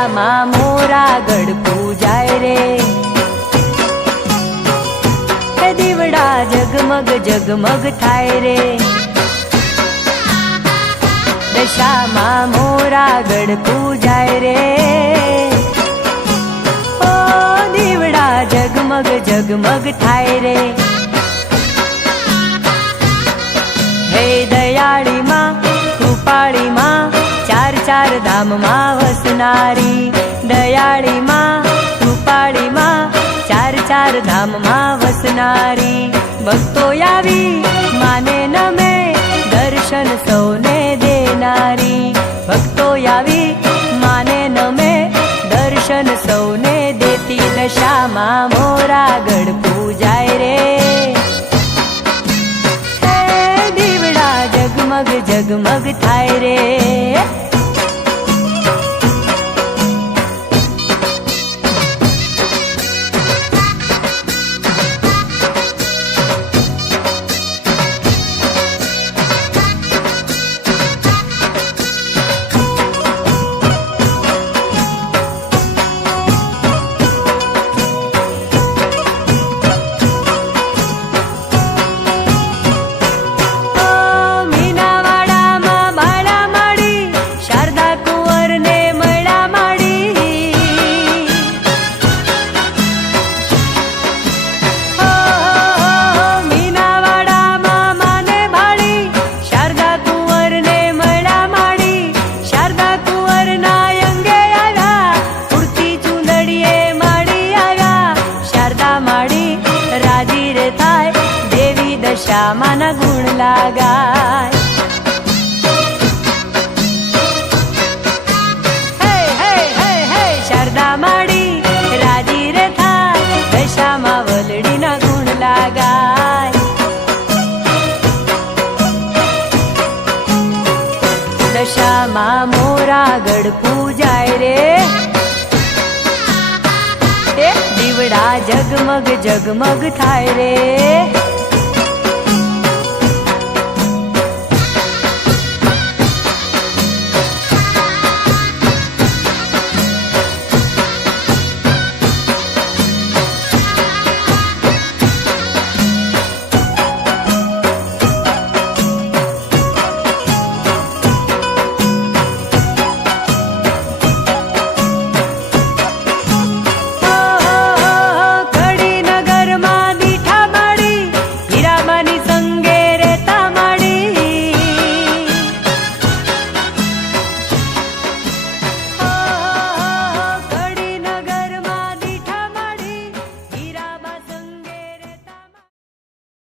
દશામાં મોરા ગઢ પૂજાય રે, હે દીવડા જગમગ જગમગ થાય રે, દશામાં મોરા ગઢ પૂજાય રે, ઓ દીવડા જગમગ જગમગ થાય રે, હે દયાળી માં કૃપાળી માં ચાર ચાર ધામમાં વસનારી, દયાળી માં કૃપાળી માં ચાર ચાર ધામમાં વસનારી, ભક્તો આવી માને નમે દર્શન સૌને દેનારી, ભક્તો આવી માને નમે દર્શન સૌને દેતી, દશામાં મોરા ગઢ પૂજાય રે, જગમગ જગમગ થાય રે, દશામાના ગુણ લાગાય, હે હે હે હે શારદા માડી રાજી રે થાય, દશામાં વલડીના ગુણ લાગાય, દશામાં મોરા ગઢ પૂજાય રે, દીવડા જગમગ જગમગ થાય રે,